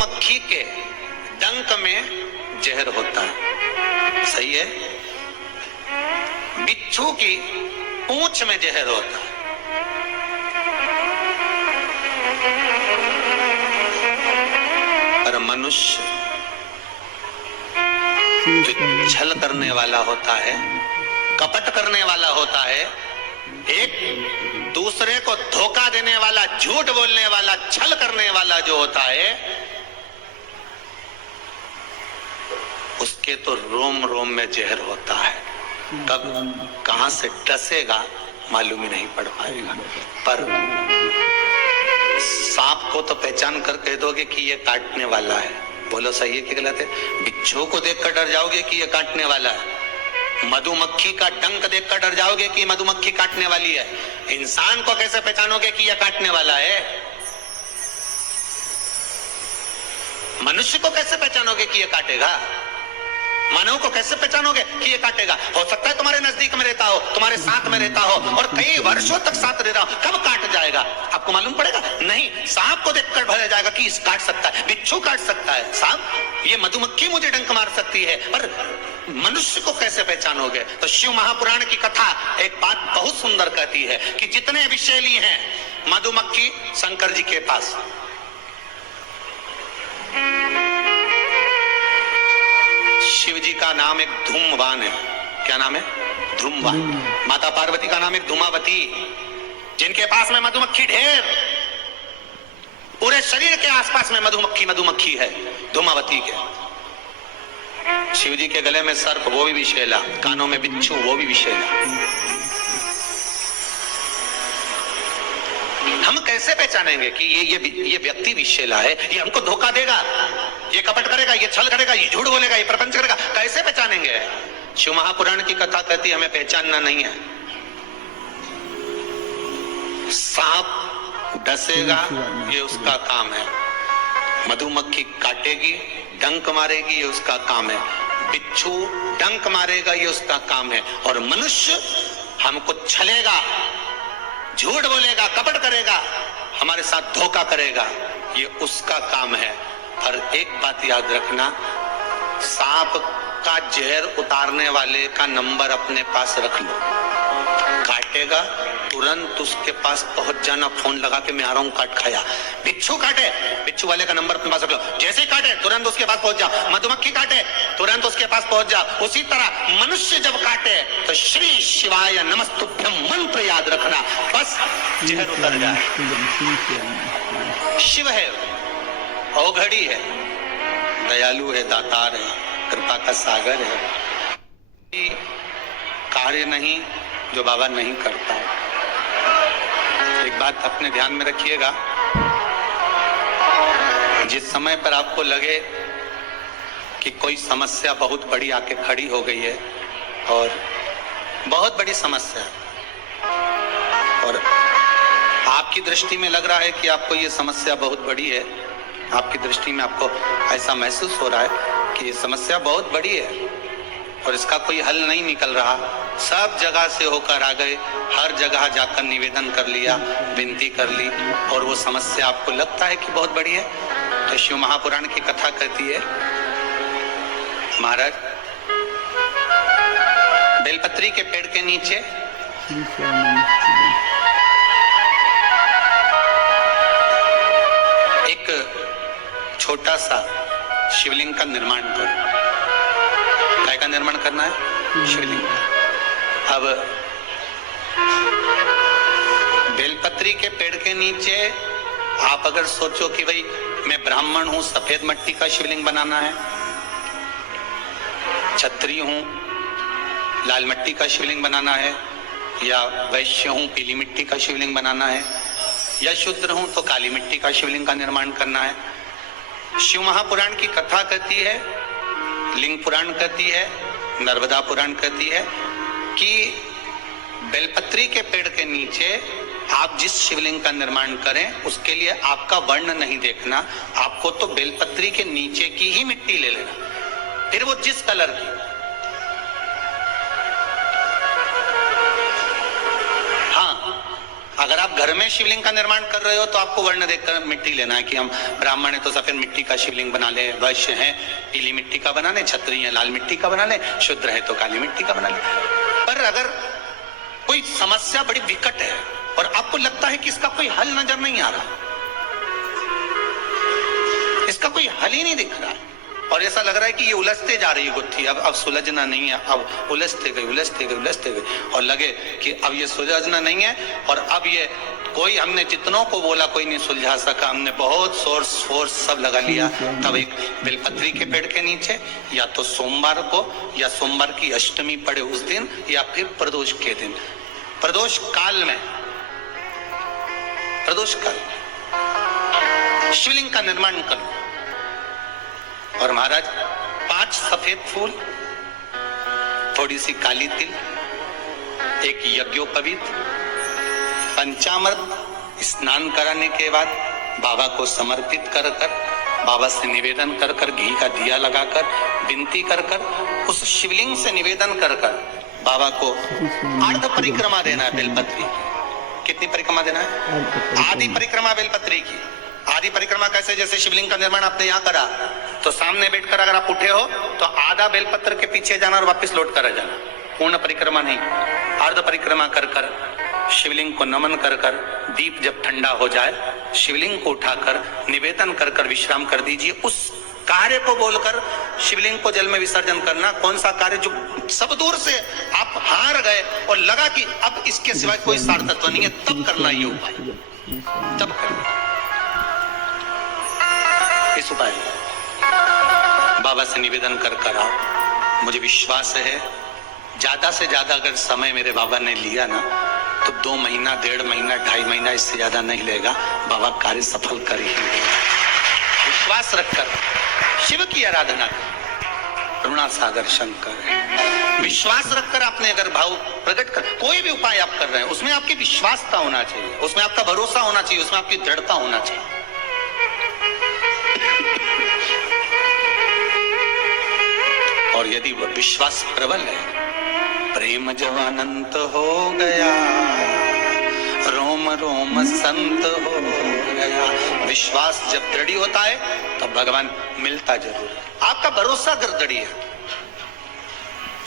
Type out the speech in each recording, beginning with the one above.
मक्खी के डंक में जहर होता है, सही है। बिच्छू की पूंछ में जहर होता है। पर मनुष्य जो छल करने वाला होता है, कपट करने वाला होता है, एक दूसरे को धोखा देने वाला, झूठ बोलने वाला, छल करने वाला जो होता है, उसके तो रोम रोम में जहर होता है। कब कहां से डसेगा मालूम ही नहीं पड़ पाएगा। पर सांप को तो पहचान कर कह दोगे कि ये काटने वाला है। बोलो सही है कि गलत है? बिच्छू को देखकर डर जाओगे कि ये काटने वाला है। मधुमक्खी का डंक देखकर डर जाओगे कि मधुमक्खी काटने वाली है। इंसान को कैसे पहचानोगे कि यह काटने वाला है? मनुष्य को कैसे पहचानोगे कि यह काटेगा? मानव को कैसे पहचानोगे कि ये काटेगा? हो सकता है तुम्हारे नजदीक में रहता हो, तुम्हारे साथ में रहता हो और कई वर्षों तक साथ रह रहा हो, कब काट जाएगा आपको मालूम पड़ेगा? नहीं। सांप को देखकर भर जाएगा कि इस काट सकता है, बिच्छू काट सकता है, सांप, ये मधुमक्खी मुझे डंक मार सकती है, पर मनुष्य को कैसे पहचानोगे? तो शिव महापुराण की कथा एक बात बहुत सुंदर कहती है कि जितने विषैली हैं मधुमक्खी शंकर जी के पास, शिव जी का नाम एक धूमवान है। क्या नाम है? धूमवान। माता पार्वती का नाम एक धूमावती, जिनके पास में मधुमक्खी ढेर, पूरे शरीर के आसपास में मधुमक्खी है धूमावती के। शिव जी के गले में सर्प, वो भी विषैला, कानों में बिच्छू, वो भी विषैला। हम कैसे पहचानेंगे कि ये व्यक्ति विषैला है, ये हमको धोखा देगा, ये कपट करेगा, ये छल करेगा, ये झूठ बोलेगा, ये प्रपंच करेगा? कैसे पहचानेंगे? शिव महापुराण की कथा कहती है हमें पहचानना नहीं है। सांप डसेगा, ये उसका काम है। मधुमक्खी काटेगी, डंक मारेगी, ये उसका काम है। बिच्छू डंक मारेगा, ये उसका काम है। और मनुष्य हमको छलेगा, झूठ बोलेगा, कपट करेगा, हमारे साथ धोखा करेगा, ये उसका काम है। पर एक बात याद रखना, सांप का जहर उतारने वाले का नंबर अपने पास रख लो। काटेगा तुरंत उसके पास पहुंच जाना, फोन लगा के मैं आ रहा हूं, काट खाया। बिच्छू काटे, बिच्छू वाले का नंबर अपने पास रख लो, जैसे ही काटे तुरंत उसके पास पहुंच जाओ। मधुमक्खी काटे तुरंत उसके पास पहुंच जाओ। उसी तरह मनुष्य जब काटे तो श्री शिवाय नमस्तुभ्यम मंत्र याद रखना, बस जहर उतर जाए। शिव है, औघड़ी है, दयालु है, दातार है, कृपा का सागर है। कार्य नहीं जो बाबा नहीं करता। एक बात अपने ध्यान में रखिएगा, जिस समय पर आपको लगे कि कोई समस्या बहुत बड़ी आके खड़ी हो गई है, और बहुत बड़ी समस्या, और आपकी दृष्टि में लग रहा है कि आपको ये समस्या बहुत बड़ी है, आपकी दृष्टि में आपको ऐसा महसूस हो रहा है कि ये समस्या बहुत बड़ी है और इसका कोई हल नहीं निकल रहा, सब जगह से होकर आ गए, हर जगह जाकर निवेदन कर लिया, विनती कर ली, और वो समस्या आपको लगता है कि बहुत बड़ी है, तो शिव महापुराण की कथा कहती है, महाराज बेलपत्री के पेड़ के नीचे एक छोटा सा शिवलिंग का निर्माण करो। काय का निर्माण करना है? शिवलिंग। अब बेलपत्री के पेड़ के नीचे आप अगर सोचो कि भाई मैं ब्राह्मण हूं, सफेद मिट्टी का शिवलिंग बनाना है, क्षत्रिय हूं, लाल मिट्टी का शिवलिंग बनाना है, या वैश्य हूं, पीली मिट्टी का शिवलिंग बनाना है, या शूद्र हूं तो काली मिट्टी का शिवलिंग का निर्माण करना है। शिव महापुराण की कथा कहती है, लिंग पुराण कहती है, नर्मदा पुराण कहती है कि बेलपत्री के पेड़ के नीचे आप जिस शिवलिंग का निर्माण करें उसके लिए आपका वर्ण नहीं देखना, आपको तो बेलपत्री के नीचे की ही मिट्टी ले लेना, फिर वो जिस कलर की। हाँ, अगर आप घर में शिवलिंग का निर्माण कर रहे हो तो आपको वर्ण देखकर मिट्टी लेना है कि हम ब्राह्मण है तो सफेद मिट्टी का शिवलिंग बना ले, वैश्य है पीली मिट्टी का बना ले, क्षत्रिय है लाल मिट्टी का बना ले, शूद्र है तो काली मिट्टी का बना ले। पर अगर कोई समस्या बड़ी विकट है और आपको लगता है कि इसका कोई हल नजर नहीं आ रहा, इसका कोई हल ही नहीं दिख रहा है और ऐसा लग रहा है कि ये उलझते जा रही है गुत्थी, अब सुलझना नहीं है, अब उलझते गए और लगे कि अब ये सुलझना नहीं है और अब ये कोई, हमने जितनों को बोला कोई नहीं सुलझा सका, हमने बहुत फोर्स सब लगा लिया। तब एक बेलपत्री के पेड़ के नीचे या तो सोमवार को या सोमवार की अष्टमी पड़े उस दिन या फिर प्रदोष के दिन, प्रदोष काल में शिवलिंग का निर्माण करो। और महाराज 5 सफेद फूल, थोड़ी सी काली तिल, एक यज्ञोपवीत, पंचामृत स्नान कराने के बाद बाबा को समर्पित कर बाबा से निवेदन कर घी का दिया लगाकर विनती कर उस शिवलिंग से निवेदन कर बाबा को अर्ध परिक्रमा देना है बेलपत्री। कितनी परिक्रमा देना है? आधी परिक्रमा बेलपत्री की। आधी परिक्रमा कैसे? जैसे शिवलिंग का निर्माण आपने यहाँ करा तो सामने बैठकर अगर आप उठे हो तो आधा बेलपत्र के पीछे जाना और वापस लौट कर आ जाना, पूर्ण परिक्रमा नहीं, अर्ध परिक्रमा कर शिवलिंग को नमन कर दीप जब ठंडा हो जाए शिवलिंग को उठाकर निवेदन कर विश्राम कर दीजिए। उस कार्य को बोलकर शिवलिंग को जल में विसर्जन करना। कौन सा कार्य? जो सब दूर से आप हार गए और लगा कि अब इसके सिवाय कोई सार्थत्व नहीं है, तब करना ये उपाय, तब करना इस उपाय। बाबा से निवेदन कर आओ। मुझे विश्वास है ज्यादा से ज्यादा अगर समय मेरे बाबा ने लिया ना तो 2 महीना, 1.5 महीना, 2.5 महीना, इससे ज्यादा नहीं लेगा। बाबा कार्य सफल कर ही विश्वास रखकर शिव की आराधना कर, करुणा सागर शंकर, विश्वास रखकर आपने अगर भाव प्रकट कर कोई भी उपाय आप कर रहे हैं उसमें आपकी विश्वासता होना चाहिए, उसमें आपका भरोसा होना चाहिए, उसमें आपकी दृढ़ता होना चाहिए। और यदि वह विश्वास प्रबल है, प्रेम जब अनंत हो गया, रोम रोम संत हो गया। विश्वास जब दृढ़ होता है तो भगवान मिलता जरूर है। आपका भरोसा अगर दृढ़ है,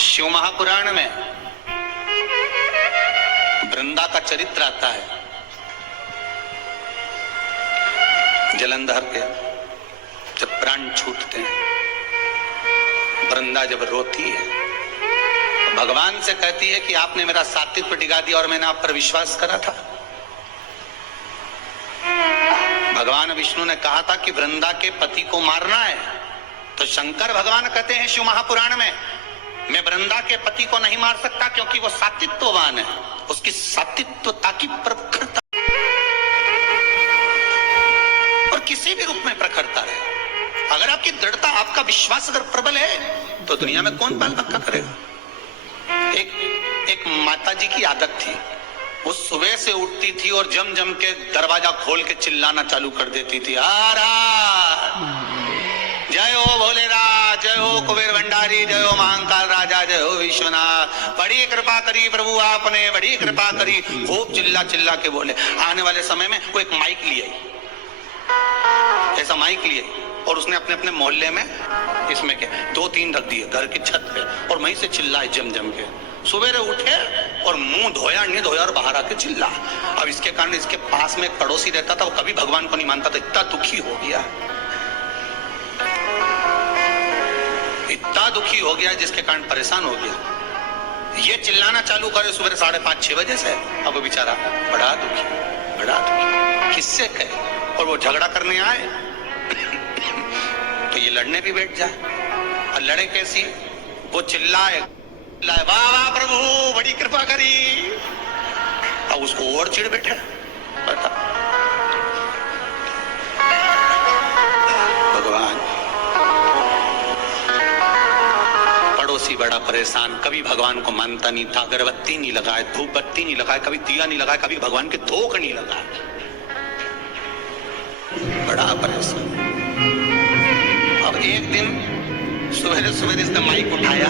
शिव महापुराण में वृंदा का चरित्र आता है। जलंधर के जब प्राण छूटते हैं, वृंदा जब रोती है, भगवान से कहती है कि आपने मेरा सात्वित्व डिगा दिया और मैंने आप पर विश्वास करा था। भगवान विष्णु ने कहा था कि वृंदा के पति को मारना है, तो शंकर भगवान कहते हैं शिव महापुराण में, मैं वृंदा के पति को नहीं मार सकता क्योंकि वो सात्वित्ववान है, उसकी सात्वित्वता की प्रखरता और किसी भी रूप में प्रखरता है। अगर आपकी दृढ़ता, आपका विश्वास अगर प्रबल है तो दुनिया में कौन बाल धक्का करेगा। एक माताजी की आदत थी, वो सुबह से उठती थी और जम जम के दरवाजा खोल के चिल्लाना चालू कर देती थी, जय हो भोलेनाथ, जय हो कुबेर भंडारी, जय हो महाकाल राजा, जय हो विश्वनाथ, बड़ी कृपा करी प्रभु आपने, बड़ी कृपा करी। खूब चिल्ला चिल्ला के बोले। आने वाले समय में वो एक माइक लिए आई, ऐसा माइक लिए और उसने अपने अपने मोहल्ले में इसमें के 2-3 रख दिए घर की छत पे और वहीं से चिल्लाए जम जम के। सुबह उठे और मुंह धोया नहीं धोया और बाहर आके चिल्ला। अब इसके कारण इसके पास में एक पड़ोसी रहता था, वो कभी भगवान को नहीं मानता था, इतना दुखी हो गया, इतना दुखी हो गया जिसके कारण परेशान हो गया। ये चिल्लाना चालू करे सुबह 5:30-6 बजे से। अब वो बेचारा बड़ा दुखी, किससे कहे। और वो झगड़ा करने आए तो ये लड़ने भी बैठ जाए। और लड़े कैसी? वो चिल्लाए, वाह वाह प्रभु बड़ी कृपा करी, अब उसको और चिढ़ बैठे। बता भगवान, पड़ोसी बड़ा परेशान, कभी भगवान को मानता नहीं था, अगरबत्ती नहीं लगाए, धूप बत्ती नहीं लगाए, कभी दिया नहीं लगाए, कभी भगवान के धोख नहीं लगाए, बड़ा परेशान। अब एक दिन सवेरे सवेरे इसने माइक उठाया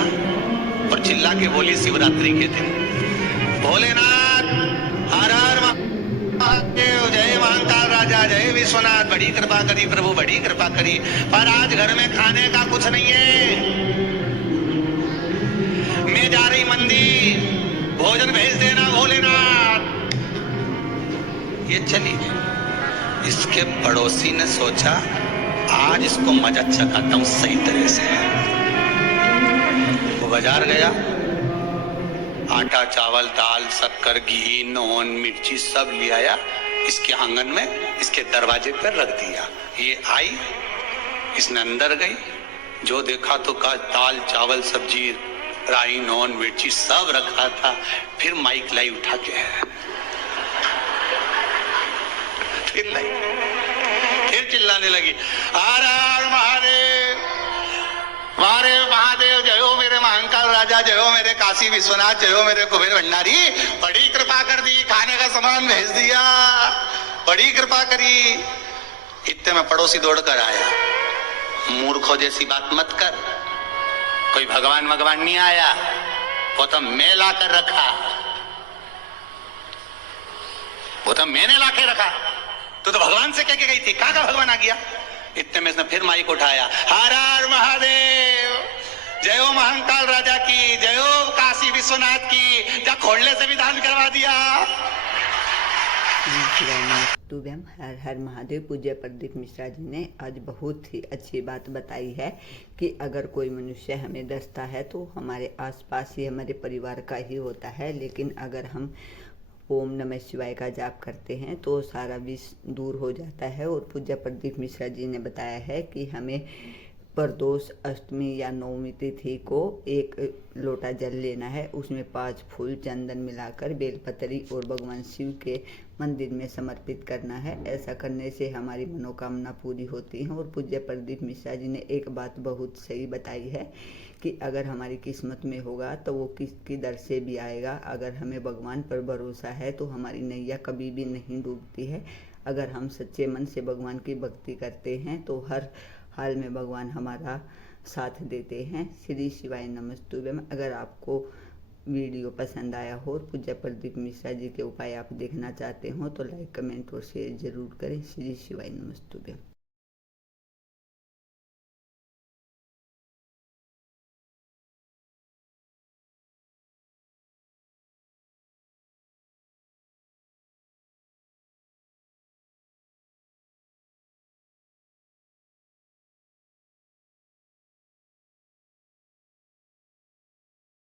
और चिल्ला के बोली शिवरात्रि के दिन, भोलेनाथ हर हर विश्वनाथ बड़ी कृपा करी, प्रभु बड़ी कृपा करी, पर आज घर में खाने का कुछ नहीं है। मैं जा रही मंदिर, भोजन भेज देना भोलेनाथ। ये चली गई। इसके पड़ोसी ने सोचा आज इसको मजा चखाता हूं सही तरह से। वो बाजार गया, आटा चावल दाल शक्कर घी नून मिर्ची सब ले आया, इसके आंगन में इसके दरवाजे पर रख दिया। ये आई, इसने अंदर गई, जो देखा तो कहा दाल चावल सब्जी राई नून मिर्ची सब रखा था। फिर माइक लाई उठा के, फिर लाई, फिर चिल्लाने लगी, हर हर महादेव, मारे महादेव जय हो मेरे महाकाल राजा, जय हो मेरे काशी विश्वनाथ, जय हो मेरे कुबेर भंडारी, बड़ी कृपा कर दी, खाने का सामान भेज दिया, बड़ी कृपा करी। इतने में पड़ोसी दौड़कर आया, मूर्खों जैसी बात मत कर, कोई भगवान भगवान नहीं आया, वो तो मैं ला कर रखा, वो तो मैंने ला के रखा, तो भगवान से कह के गई थी, कहां का भगवान आ गया। इतने में इसने फिर माइक उठाया, हर हर महादेव, जय हो महाकाल राजा की, जय हो काशी विश्वनाथ की, जा खोलने से भी दान करवा दिया। नमस्तुभ्यम, हर हर महादेव। पूज्य प्रदीप मिश्रा जी ने आज बहुत ही अच्छी बात बताई है कि अगर कोई मनुष्य हमें डसता है तो हमारे आसपास ही हमारे परिवार का ही होता है, लेकिन अगर हम ओम नमः शिवाय का जाप करते हैं तो सारा विष दूर हो जाता है। और पूज्य प्रदीप मिश्रा जी ने बताया है कि हमें प्रदोष अष्टमी या नवमी तिथि को एक लोटा जल लेना है, उसमें 5 फूल चंदन मिलाकर बेलपत्री और भगवान शिव के मंदिर में समर्पित करना है। ऐसा करने से हमारी मनोकामना पूरी होती है। और पूज्य प्रदीप मिश्रा जी ने एक बात बहुत सही बताई है कि अगर हमारी किस्मत में होगा तो वो किसकी दर से भी आएगा। अगर हमें भगवान पर भरोसा है तो हमारी नैया कभी भी नहीं डूबती है। अगर हम सच्चे मन से भगवान की भक्ति करते हैं तो हर हाल में भगवान हमारा साथ देते हैं। श्री शिवाय नमस्तुभ्यम। अगर आपको वीडियो पसंद आया हो और पूज्य प्रदीप मिश्रा जी के उपाय आप देखना चाहते हो तो लाइक कमेंट और शेयर जरूर करें। श्री शिवाय नमस्तुभ्यम।